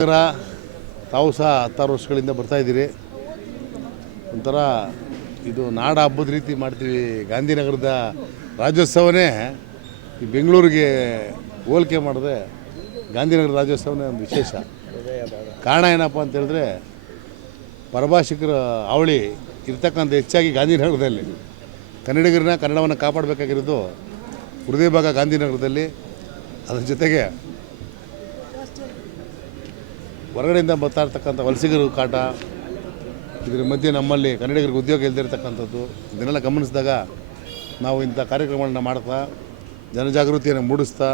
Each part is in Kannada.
ತಾವು ಸಹ ಹತ್ತಾರು ವರ್ಷಗಳಿಂದ ಬರ್ತಾ ಇದ್ದೀರಿ. ಒಂಥರ ಇದು ನಾಡ ಹಬ್ಬದ ರೀತಿ ಮಾಡ್ತೀವಿ. ಗಾಂಧಿನಗರದ ರಾಜ್ಯೋತ್ಸವನೇ ಈ ಬೆಂಗಳೂರಿಗೆ ಹೋಲಿಕೆ ಮಾಡಿದ್ರೆ ಗಾಂಧಿನಗರ ರಾಜ್ಯೋತ್ಸವನೇ ಒಂದು ವಿಶೇಷ. ಕಾರಣ ಏನಪ್ಪ ಅಂತ ಹೇಳಿದ್ರೆ ಪರಭಾಷಿಕರ ಅವಳಿ ಇರ್ತಕ್ಕಂಥ ಹೆಚ್ಚಾಗಿ ಗಾಂಧಿನಗರದಲ್ಲಿ. ಕನ್ನಡಿಗರನ್ನ ಕನ್ನಡವನ್ನು ಕಾಪಾಡಬೇಕಾಗಿರೋದು ಹೃದಯ ಭಾಗ ಗಾಂಧಿನಗರದಲ್ಲಿ. ಅದ್ರ ಜೊತೆಗೆ ಹೊರಗಡೆಯಿಂದ ಬರ್ತಾ ಇರ್ತಕ್ಕಂಥ ವಲಸಿಗರು ಕಾಟ, ಇದರ ಮಧ್ಯೆ ನಮ್ಮಲ್ಲಿ ಕನ್ನಡಿಗರಿಗೆ ಉದ್ಯೋಗ ಇಲ್ದಿರ್ತಕ್ಕಂಥದ್ದು ಇದನ್ನೆಲ್ಲ ಗಮನಿಸಿದಾಗ ನಾವು ಇಂಥ ಕಾರ್ಯಕ್ರಮಗಳನ್ನ ಮಾಡ್ತಾ, ಜನಜಾಗೃತಿಯನ್ನು ಮೂಡಿಸ್ತಾ,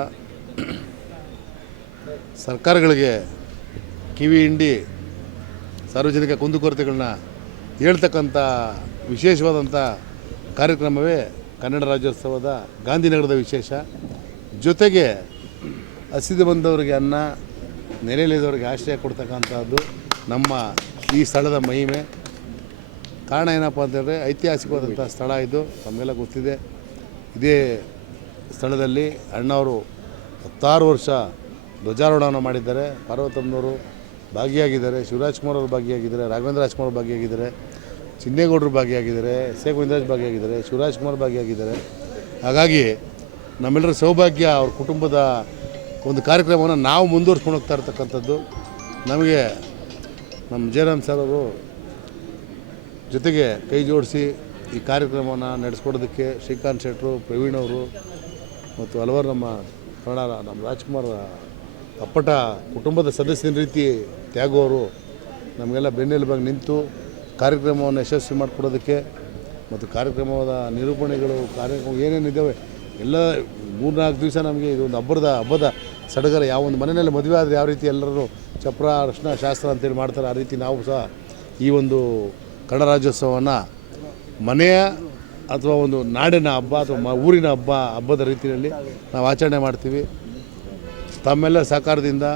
ಸರ್ಕಾರಗಳಿಗೆ ಕಿವಿ ಹಿಂಡಿ ಸಾರ್ವಜನಿಕ ಕುಂದುಕೊರತೆಗಳನ್ನ ಹೇಳ್ತಕ್ಕಂಥ ವಿಶೇಷವಾದಂಥ ಕಾರ್ಯಕ್ರಮವೇ ಕನ್ನಡ ರಾಜ್ಯೋತ್ಸವದ ಗಾಂಧಿನಗರದ ವಿಶೇಷ. ಜೊತೆಗೆ ಹಸಿದು ಬಂದವರಿಗೆ ಅನ್ನ ನೆಲೆಯಲ್ಲಿದ್ದವರಿಗೆ ಆಶ್ರಯ ಕೊಡ್ತಕ್ಕಂಥದ್ದು ನಮ್ಮ ಈ ಸ್ಥಳದ ಮಹಿಮೆ. ಕಾರಣ ಏನಪ್ಪ ಅಂತಂದರೆ ಐತಿಹಾಸಿಕವಾದಂಥ ಸ್ಥಳ ಇದು ನಮಗೆಲ್ಲ ಗೊತ್ತಿದೆ. ಇದೇ ಸ್ಥಳದಲ್ಲಿ ಅಣ್ಣವರು ಹತ್ತಾರು ವರ್ಷ ಧ್ವಜಾರೋಹಣವನ್ನು ಮಾಡಿದ್ದಾರೆ. ಪಾರ್ವತಮ್ಮನವರು ಭಾಗಿಯಾಗಿದ್ದಾರೆ ಶಿವರಾಜ್ಕುಮಾರ್ ಅವರು ಭಾಗಿಯಾಗಿದ್ದಾರೆ, ರಾಘವೇಂದ್ರ ರಾಜ್ಕುಮಾರ್ ಭಾಗಿಯಾಗಿದ್ದಾರೆ, ಚಿನ್ನೇಗೌಡರು ಭಾಗಿಯಾಗಿದ್ದಾರೆ ಸೇ ಗೋವಿಂದರಾಜ್ ಭಾಗಿಯಾಗಿದ್ದಾರೆ ಶಿವರಾಜ್ಕುಮಾರ್ ಭಾಗಿಯಾಗಿದ್ದಾರೆ. ಹಾಗಾಗಿ ನಮ್ಮೆಲ್ಲರ ಸೌಭಾಗ್ಯ ಅವ್ರ ಕುಟುಂಬದ ಒಂದು ಕಾರ್ಯಕ್ರಮವನ್ನು ನಾವು ಮುಂದುವರ್ಸ್ಕೊಂಡು ಹೋಗ್ತಾ ಇರ್ತಕ್ಕಂಥದ್ದು ನಮಗೆ ನಮ್ಮ ಜಯರಾಮ್ ಸರ್ ಅವರು ಜೊತೆಗೆ ಕೈ ಜೋಡಿಸಿ ಈ ಕಾರ್ಯಕ್ರಮವನ್ನು ನಡೆಸ್ಕೊಡೋದಕ್ಕೆ ಶ್ರೀಕಾಂತ್ ಶೆಟ್ಟರು, ಪ್ರವೀಣ್ ಅವರು ಮತ್ತು ಹಲವಾರು ನಮ್ಮ ಕನ್ನಡ ನಮ್ಮ ರಾಜ್ಕುಮಾರ್, ಅಪ್ಪಟ ಕುಟುಂಬದ ಸದಸ್ಯನ ರೀತಿ ತ್ಯಾಗೋರು ನಮಗೆಲ್ಲ ಬೆನ್ನೆಲುಬಾಗಿ ನಿಂತು ಕಾರ್ಯಕ್ರಮವನ್ನು ಯಶಸ್ವಿ ಮಾಡಿಕೊಡೋದಕ್ಕೆ ಮತ್ತು ಕಾರ್ಯಕ್ರಮದ ನಿರೂಪಣೆಗಳು, ಕಾರ್ಯಕ್ರಮ ಏನೇನಿದ್ದಾವೆ ಎಲ್ಲ ಮೂರ್ನಾಲ್ಕು ದಿವಸ ನಮಗೆ ಇದು ಒಂದು ಹಬ್ಬದ ಹಬ್ಬದ ಸಡಗರ, ಯಾವ ಒಂದು ಮನೆಯಲ್ಲಿ ಮದುವೆ ಆದರೆ ಯಾವ ರೀತಿ ಎಲ್ಲರೂ ಚಪ್ರ, ಅರ್ಶಿನ ಶಾಸ್ತ್ರ ಅಂತೇಳಿ ಮಾಡ್ತಾರೆ, ಆ ರೀತಿ ನಾವು ಸಹ ಈ ಒಂದು ಕನ್ನಡ ರಾಜ್ಯೋತ್ಸವವನ್ನು ಮನೆಯ ಅಥವಾ ಒಂದು ನಾಡಿನ ಹಬ್ಬ ಅಥವಾ ಊರಿನ ಹಬ್ಬ, ಹಬ್ಬದ ರೀತಿಯಲ್ಲಿ ನಾವು ಆಚರಣೆ ಮಾಡ್ತೀವಿ. ತಮ್ಮೆಲ್ಲ ಸಹಕಾರದಿಂದ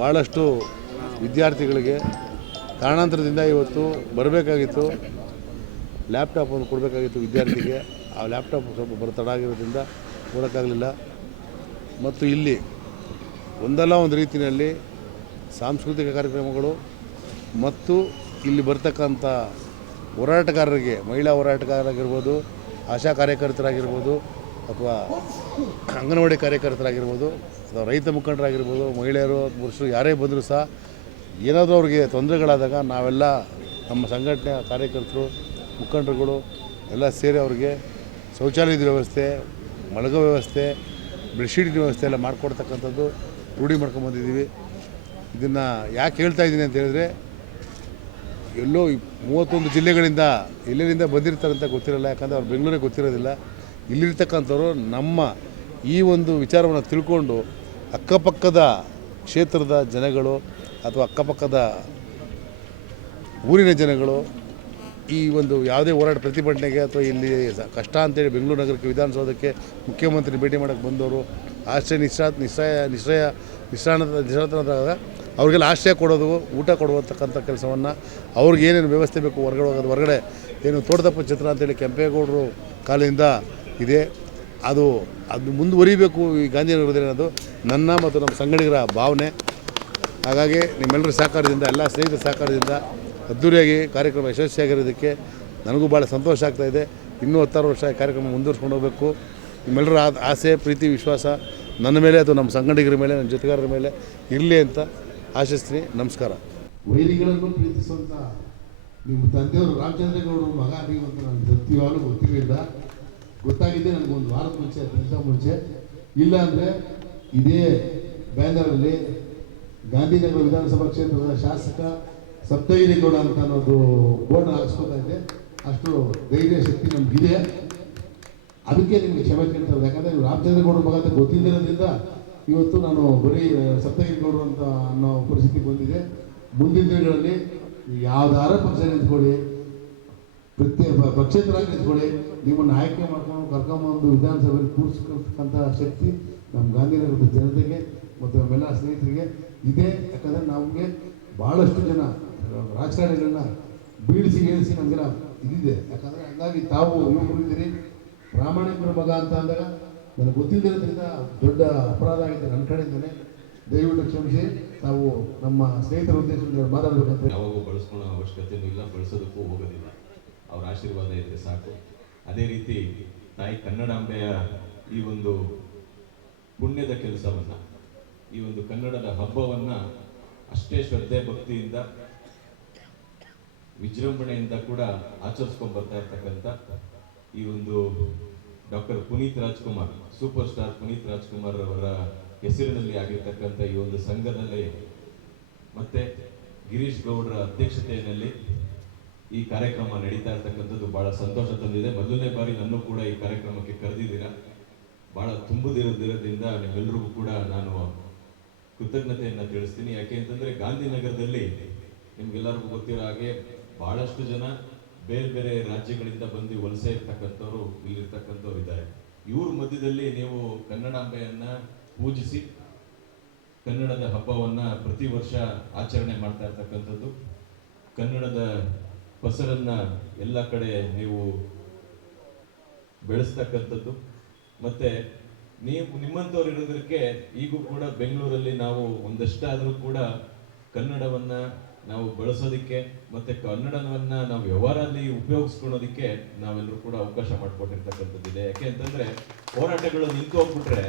ಭಾಳಷ್ಟು ವಿದ್ಯಾರ್ಥಿಗಳಿಗೆ ಕಾರಣಾಂತರದಿಂದ ಇವತ್ತು ಬರಬೇಕಾಗಿತ್ತು. ಲ್ಯಾಪ್ಟಾಪನ್ನು ಕೊಡಬೇಕಾಗಿತ್ತು ವಿದ್ಯಾರ್ಥಿಗೆ. ಆ ಲ್ಯಾಪ್ಟಾಪ್ ಸ್ವಲ್ಪ ಬರ ತಡ ಆಗಿರೋದ್ರಿಂದ ಕೊಡೋಕ್ಕಾಗಲಿಲ್ಲ ಮತ್ತು ಇಲ್ಲಿ ಒಂದಲ್ಲ ಒಂದು ರೀತಿಯಲ್ಲಿ ಸಾಂಸ್ಕೃತಿಕ ಕಾರ್ಯಕ್ರಮಗಳು ಮತ್ತು ಇಲ್ಲಿ ಬರ್ತಕ್ಕಂಥ ಹೋರಾಟಗಾರರಿಗೆ, ಮಹಿಳಾ ಹೋರಾಟಗಾರರಾಗಿರ್ಬೋದು, ಆಶಾ ಕಾರ್ಯಕರ್ತರಾಗಿರ್ಬೋದು ಅಥವಾ ಅಂಗನವಾಡಿ ಕಾರ್ಯಕರ್ತರಾಗಿರ್ಬೋದು, ಅಥವಾ ರೈತ ಮುಖಂಡರಾಗಿರ್ಬೋದು, ಮಹಿಳೆಯರು, ಪುರುಷರು ಯಾರೇ ಬಂದರೂ ಸಹ ಏನಾದರೂ ಅವ್ರಿಗೆ ತೊಂದರೆಗಳಾದಾಗ ನಾವೆಲ್ಲ ನಮ್ಮ ಸಂಘಟನೆ ಕಾರ್ಯಕರ್ತರು, ಮುಖಂಡರುಗಳು ಎಲ್ಲ ಸೇರಿ ಅವ್ರಿಗೆ ಶೌಚಾಲಯದ ವ್ಯವಸ್ಥೆ, ಮಲಗೋ ವ್ಯವಸ್ಥೆ ಬೆಡ್ಶೀಟಿನ ವ್ಯವಸ್ಥೆ ಎಲ್ಲ ಮಾಡಿಕೊಡ್ತಕ್ಕಂಥದ್ದು ರೂಢಿ ಮಾಡ್ಕೊಂಬಂದಿದ್ದೀವಿ ಇದನ್ನು ಯಾಕೆ ಹೇಳ್ತಾ ಇದ್ದೀನಿ ಅಂತ ಹೇಳಿದ್ರೆ, ಎಲ್ಲೋ ಮೂವತ್ತೊಂದು ಜಿಲ್ಲೆಗಳಿಂದ ಎಲ್ಲೆಲ್ಲಿಂದ ಅಂತ ಗೊತ್ತಿರಲ್ಲ, ಯಾಕಂದರೆ ಅವ್ರು ಬೆಂಗಳೂರಿಗೆ ಗೊತ್ತಿರೋದಿಲ್ಲ. ಇಲ್ಲಿರ್ತಕ್ಕಂಥವ್ರು ನಮ್ಮ ಈ ಒಂದು ವಿಚಾರವನ್ನು ತಿಳ್ಕೊಂಡು ಅಕ್ಕಪಕ್ಕದ ಕ್ಷೇತ್ರದ ಜನಗಳು ಅಥವಾ ಅಕ್ಕಪಕ್ಕದ ಊರಿನ ಜನಗಳು ಈ ಒಂದು ಯಾವುದೇ ಹೋರಾಟ ಪ್ರತಿಭಟನೆಗೆ ಅಥವಾ ಇಲ್ಲಿ ಕಷ್ಟ ಅಂತೇಳಿ ಬೆಂಗಳೂರು ನಗರಕ್ಕೆ ವಿಧಾನಸೌಧಕ್ಕೆ ಮುಖ್ಯಮಂತ್ರಿ ಭೇಟಿ ಮಾಡೋಕ್ಕೆ ಬಂದವರು, ಆಶ್ರಯ ನಿಶ್ರಾ, ನಿಶ್ರಯ ನಿಶ್ರಯ ನಿಶ್ರಾಣ ನಿಶ್ರಾಂತರಾದಾಗ ಅವ್ರಿಗೆಲ್ಲ ಆಶ್ರಯ ಕೊಡೋದು, ಊಟ ಕೊಡುವಂತಕ್ಕಂಥ ಕೆಲಸವನ್ನು ಅವ್ರಿಗೆ ಏನೇನು ವ್ಯವಸ್ಥೆ ಬೇಕು, ಹೊರಗಡೆ ಹೋಗೋದು, ಹೊರಗಡೆ ಏನು ತೋಟದಪ್ಪ ಚಿತ್ರ ಅಂತೇಳಿ ಕೆಂಪೇಗೌಡರು ಕಾಲದಿಂದ ಇದೆ. ಅದು ಅದು ಮುಂದುವರಿಬೇಕು ಈ ಗಾಂಧಿನಗರದಲ್ಲಿ ಅನ್ನೋದು ನನ್ನ ಮತ್ತು ನಮ್ಮ ಸಂಗಡಿಗರ ಭಾವನೆ. ಹಾಗಾಗಿ ನಿಮ್ಮೆಲ್ಲರ ಸಹಕಾರದಿಂದ, ಎಲ್ಲ ಸ್ನೇಹಿತರ ಸಹಕಾರದಿಂದ ಅದ್ದೂರಿಯಾಗಿ ಕಾರ್ಯಕ್ರಮ ಯಶಸ್ವಿಯಾಗಿರೋದಕ್ಕೆ ನನಗೂ ಭಾಳ ಸಂತೋಷ ಆಗ್ತಾಯಿದೆ ಇನ್ನೂ ಹತ್ತಾರು ವರ್ಷ ಕಾರ್ಯಕ್ರಮ ಮುಂದುವರ್ಸ್ಕೊಂಡು ಹೋಗಬೇಕು. ನಿಮ್ಮೆಲ್ಲರ ಆಸೆ, ಪ್ರೀತಿ, ವಿಶ್ವಾಸ ನನ್ನ ಮೇಲೆ ಅಥವಾ ನಮ್ಮ ಸಂಗಡಿಗರ ಮೇಲೆ ನನ್ನ ಜೊತೆಗಾರರ ಮೇಲೆ ಇರಲಿ ಅಂತ ಆಶಿಸ್ತೀನಿ. ನಮಸ್ಕಾರ. ವೈರಿಗಳನ್ನು ಪ್ರೀತಿಸುವಂಥ ನಿಮ್ಮ ತಂದೆಯವರು ರಾಮಚಂದ್ರೇಗೌಡರು ಮಗ ನೀವು ಅಂತ ನನಗೆ ಸತ್ಯವಾಗಲೂ ಗೊತ್ತಿರಲಿಲ್ಲ ಗೊತ್ತಾಗಿದೆ ನನಗೊಂದು ವಾರದ ಮುಂಚೆ ದಿವಸ ಮುಂಚೆ. ಇಲ್ಲ ಅಂದರೆ ಇದೇ ಬ್ಯಾನರಲ್ಲಿ ಗಾಂಧಿನಗರ ವಿಧಾನಸಭಾ ಕ್ಷೇತ್ರದ ಶಾಸಕ ಸಪ್ತಗಿರಿಗೌಡ ಅಂತ ಅನ್ನೋದು ಬೋರ್ಡ್ ಹಾಕ್ಸ್ಕೊತಾ ಇದೆ ಅಷ್ಟು ಧೈರ್ಯ, ಶಕ್ತಿ ನಮಗಿದೆ. ಅದಕ್ಕೆ ನಿಮಗೆ ಕ್ಷಮೆ ಕೇಳ್ತಾರೆ ಯಾಕಂದರೆ ರಾಮಚಂದ್ರಗೌಡರ ಮಗ ಅಂತ ಗೊತ್ತಿಲ್ಲದಿರೋದ್ರಿಂದ ಇವತ್ತು ನಾನು ಬರೀ ಸಪ್ತಗಿರಿಗೌಡರು ಅಂತ ಅನ್ನೋ ಪರಿಸ್ಥಿತಿ ಬಂದಿದೆ ಮುಂದಿನ ದಿನಗಳಲ್ಲಿ ಯಾವ್ದಾರ ಪಕ್ಷ ನಿಂತ್ಕೊಳ್ಳಿ ಪ್ರತಿ ಪಕ್ಷೇತರಾಗಿ ನಿಂತ್ಕೊಳ್ಳಿ. ನಿಮ್ಮನ್ನು ಆಯ್ಕೆ ಮಾಡ್ಕೊಂಡು ಕರ್ಕೊಂಬಂದು ವಿಧಾನಸಭೆಯಲ್ಲಿ ಕೂರಿಸ್ಕೊಳ್ತಕ್ಕಂಥ ಶಕ್ತಿ ನಮ್ಮ ಗಾಂಧಿನಗರದ ಜನತೆಗೆ ಮತ್ತು ನಮ್ಮೆಲ್ಲ ಸ್ನೇಹಿತರಿಗೆ ಇದೆ. ಯಾಕಂದರೆ ನಮಗೆ ಭಾಳಷ್ಟು ಜನ ರಾಜಕಾರಣಿಗಳನ್ನ ಬೀಳಿಸಿ ಏಳಿಸಿ ನಮಗೆಲ್ಲ ಇದಿದೆ. ಯಾಕಂದರೆ ಹಂಗಾಗಿ ತಾವು ಇದ್ದೀರಿ. ಪ್ರಾಮಾಣಿಕರ ಮಗ ಅಂತ ಅಂದಾಗ ನನಗೆ ಗೊತ್ತಿಲ್ಲದಿರೋದ್ರಿಂದ ದೊಡ್ಡ ಅಪರಾಧ ಆಗಿದೆ ನನ್ನ ಕಡೆಯಿಂದಲೇ ದಯವಿಟ್ಟು ಕ್ಷಮಿಸಿ. ತಾವು ನಮ್ಮ ಸ್ನೇಹಿತರ ಉದ್ದೇಶದಿಂದ ಮಾತಾಡಬೇಕಂತ ಯಾವಾಗೂ ಬಳಸ್ಕೊಳ್ಳೋ ಅವಶ್ಯಕತೆಯೂ ಇಲ್ಲ, ಬಳಸೋದಕ್ಕೂ ಹೋಗೋದಿಲ್ಲ. ಅವರ ಆಶೀರ್ವಾದ ಇದ್ದರೆ ಸಾಕು. ಅದೇ ರೀತಿ ತಾಯಿ ಕನ್ನಡಾಂಬೆಯ ಈ ಒಂದು ಪುಣ್ಯದ ಕೆಲಸವನ್ನು, ಈ ಒಂದು ಕನ್ನಡದ ಹಬ್ಬವನ್ನು ಅಷ್ಟೇ ಶ್ರದ್ಧೆ ಭಕ್ತಿಯಿಂದ ವಿಜೃಂಭಣೆಯಿಂದ ಕೂಡ ಆಚರಿಸ್ಕೊಂಡ್ ಬರ್ತಾ ಇರ್ತಕ್ಕಂಥ ಈ ಒಂದು doctor Puneeth Rajkumar, super star Puneeth Rajkumar ಅವರ ಹೆಸರಿನಲ್ಲಿ ಆಗಿರ್ತಕ್ಕಂಥ ಈ ಒಂದು ಸಂಘದಲ್ಲಿ ಮತ್ತೆ ಗಿರೀಶ್ ಗೌಡ್ರ ಅಧ್ಯಕ್ಷತೆಯಲ್ಲಿ ಈ ಕಾರ್ಯಕ್ರಮ ನಡೀತಾ ಇರ್ತಕ್ಕಂಥದ್ದು ಬಹಳ ಸಂತೋಷ ತಂದಿದೆ. ಮೊದಲನೇ ಬಾರಿ ನನ್ನೂ ಕೂಡ ಈ ಕಾರ್ಯಕ್ರಮಕ್ಕೆ ಕರೆದಿದ್ದೀರಾ. ಬಹಳ ತುಂಬುದಿರೋದಿರೋದ್ರಿಂದ ನಿಮ್ಮೆಲ್ಲರಿಗೂ ಕೂಡ ನಾನು ಕೃತಜ್ಞತೆಯನ್ನು ತಿಳಿಸ್ತೀನಿ. ಯಾಕೆ ಅಂತಂದರೆ ಗಾಂಧಿನಗರದಲ್ಲಿ ನಿಮ್ಗೆಲ್ಲರಿಗೂ ಗೊತ್ತಿರೋ ಹಾಗೆ ಬಹಳಷ್ಟು ಜನ ಬೇರೆ ಬೇರೆ ರಾಜ್ಯಗಳಿಂದ ಬಂದು ವಲಸೆ ಇರ್ತಕ್ಕಂಥವ್ರು ಇಲ್ಲಿರ್ತಕ್ಕಂಥವ್ರು ಇದ್ದಾರೆ. ಇವ್ರ ಮಧ್ಯದಲ್ಲಿ ನೀವು ಕನ್ನಡಾಂಬೆಯನ್ನ ಪೂಜಿಸಿ, ಕನ್ನಡದ ಹಬ್ಬವನ್ನ ಪ್ರತಿ ವರ್ಷ ಆಚರಣೆ ಮಾಡ್ತಾ ಇರ್ತಕ್ಕಂಥದ್ದು. ಕನ್ನಡದ ಫಸಲನ್ನ ಎಲ್ಲ ಕಡೆ ನೀವು ಬೆಳೆಸ್ತಕ್ಕಂಥದ್ದು. ಮತ್ತೆ ನೀವು ನಿಮ್ಮಂಥವ್ರು ಇರೋದಕ್ಕೆ ಈಗೂ ಕೂಡ ಬೆಂಗಳೂರಲ್ಲಿ ನಾವು ಒಂದಷ್ಟಾದರೂ ಕೂಡ ಕನ್ನಡವನ್ನ ನಾವು ಬಳಸೋದಕ್ಕೆ ಮತ್ತೆ ಕನ್ನಡವನ್ನು ನಾವು ವ್ಯವಹಾರದಲ್ಲಿ ಉಪಯೋಗಿಸ್ಕೊಳ್ಳೋದಕ್ಕೆ ನಾವೆಲ್ಲರೂ ಕೂಡ ಅವಕಾಶ ಮಾಡಿಕೊಟ್ಟಿರ್ತಕ್ಕಂಥದ್ದಿದೆ. ಯಾಕೆ ಅಂತಂದ್ರೆ ಹೋರಾಟಗಳು ನಿಂತು ಹೋಗ್ಬಿಟ್ರೆ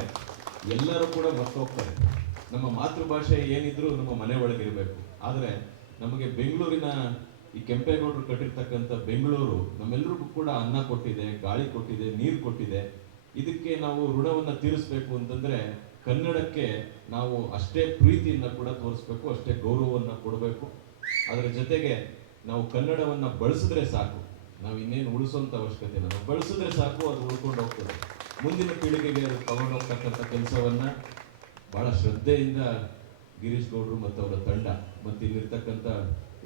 ಎಲ್ಲರೂ ಕೂಡ ಮರ್ತೋಗ್ತಾರೆ ನಮ್ಮ ಮಾತೃಭಾಷೆ ಏನಿದ್ರು ನಮ್ಮ ಮನೆ ಒಳಗಿರಬೇಕು ಆದರೆ ನಮಗೆ ಬೆಂಗಳೂರಿನ ಈ ಕೆಂಪೇಗೌಡರು ಕಟ್ಟಿರ್ತಕ್ಕಂಥ ಬೆಂಗಳೂರು ನಮ್ಮೆಲ್ಲರಿಗೂ ಕೂಡ ಅನ್ನ ಕೊಟ್ಟಿದೆ, ಗಾಳಿ ಕೊಟ್ಟಿದೆ, ನೀರು ಕೊಟ್ಟಿದೆ. ಇದಕ್ಕೆ ನಾವು ಋಣವನ್ನ ತೀರಿಸ್ಬೇಕು ಅಂತಂದ್ರೆ ಕನ್ನಡಕ್ಕೆ ನಾವು ಅಷ್ಟೇ ಪ್ರೀತಿಯನ್ನು ಕೂಡ ತೋರಿಸ್ಬೇಕು, ಅಷ್ಟೇ ಗೌರವವನ್ನು ಕೊಡಬೇಕು. ಅದರ ಜೊತೆಗೆ ನಾವು ಕನ್ನಡವನ್ನು ಬಳಸಿದ್ರೆ ಸಾಕು. ನಾವು ಇನ್ನೇನು ಉಳಿಸುವಂಥ ಅವಶ್ಯಕತೆ ಇಲ್ಲ. ನಾವು ಬಳಸಿದ್ರೆ ಸಾಕು, ಅದು ಉಳ್ಕೊಂಡು ಹೋಗ್ತದೆ. ಮುಂದಿನ ಪೀಳಿಗೆಗೆ ಅದು ತಗೊಂಡು ಹೋಗ್ತಕ್ಕಂಥ ಭಾಳ ಶ್ರದ್ಧೆಯಿಂದ ಗಿರೀಶ್ ಗೌಡ್ರು ಮತ್ತು ಅವರ ತಂಡ, ಮತ್ತು ಇಲ್ಲಿರ್ತಕ್ಕಂಥ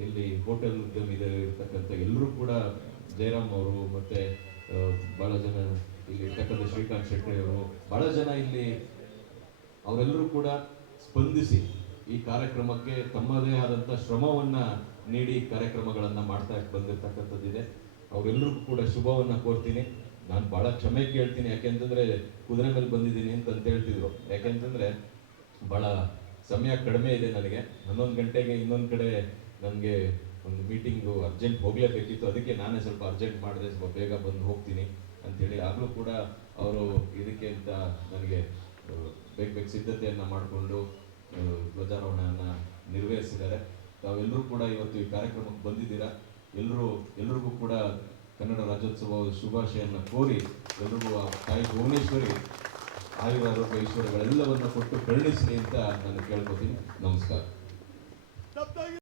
ಇಲ್ಲಿ ಹೋಟೆಲ್ ಉದ್ಯಮ ಇರ್ತಕ್ಕಂಥ ಎಲ್ಲರೂ ಕೂಡ ಜಯರಾಮ್ ಅವರು ಮತ್ತು ಭಾಳ ಜನ ಇಲ್ಲಿ ಇರ್ತಕ್ಕಂಥ ಶ್ರೀಕಾಂತ್ ಶೆಟ್ಟಿ ಅವರು ಭಾಳ ಜನ ಇಲ್ಲಿ ಅವರೆಲ್ಲರೂ ಕೂಡ ಸ್ಪಂದಿಸಿ ಈ ಕಾರ್ಯಕ್ರಮಕ್ಕೆ ತಮ್ಮದೇ ಆದಂಥ ಶ್ರಮವನ್ನು ನೀಡಿ ಕಾರ್ಯಕ್ರಮಗಳನ್ನು ಮಾಡ್ತಾ ಬಂದಿರತಕ್ಕಂಥದ್ದಿದೆ. ಅವರೆಲ್ಲರಿಗೂ ಕೂಡ ಶುಭವನ್ನು ಕೋರ್ತೀನಿ. ನಾನು ಭಾಳ ಕ್ಷಮೆ ಕೇಳ್ತೀನಿ, ಯಾಕೆಂತಂದರೆ ಕುದುರೆ ಮೇಲೆ ಬಂದಿದ್ದೀನಿ ಅಂತ ಹೇಳ್ತಿದ್ರು. ಯಾಕೆಂತಂದರೆ ಭಾಳ ಸಮಯ ಕಡಿಮೆ ಇದೆ ನನಗೆ. ಹನ್ನೊಂದು ಗಂಟೆಗೆ ಇನ್ನೊಂದು ಕಡೆ ನನಗೆ ಒಂದು ಮೀಟಿಂಗು ಅರ್ಜೆಂಟ್ ಹೋಗಲೇಬೇಕಿತ್ತು. ಅದಕ್ಕೆ ನಾನೇ ಸ್ವಲ್ಪ ಅರ್ಜೆಂಟ್ ಮಾಡಿದೆ ಸ್ವಲ್ಪ ಬೇಗ ಬಂದು ಹೋಗ್ತೀನಿ ಅಂಥೇಳಿ ಆಗಲೂ ಕೂಡ ಅವರು ಇದಕ್ಕೆ ಅಂತ ನನಗೆ ಬೇಗ ಬೇಗ ಸಿದ್ಧತೆಯನ್ನ ಮಾಡಿಕೊಂಡು ಧ್ವಜಾರೋಹಣವನ್ನು ನಿರ್ವಹಿಸಿದ್ದಾರೆ ತಾವೆಲ್ಲರೂ ಕೂಡ ಇವತ್ತು ಈ ಕಾರ್ಯಕ್ರಮಕ್ಕೆ ಬಂದಿದ್ದೀರಾ? ಎಲ್ಲರೂ, ಎಲ್ರಿಗೂ ಕೂಡ ಕನ್ನಡ ರಾಜ್ಯೋತ್ಸವ ಶುಭಾಶಯನ್ನ ಕೋರಿ, ಎಲ್ರಿಗೂ ಆ ತಾಯಿ ಭುವನೇಶ್ವರಿ ಆಯುರ ಈಶ್ವರಗಳೆಲ್ಲವನ್ನು ಕೊಟ್ಟು ಕರುಣಿಸಲಿ ಅಂತ ನಾನು ಕೇಳ್ಕೊತೀನಿ. ನಮಸ್ಕಾರ.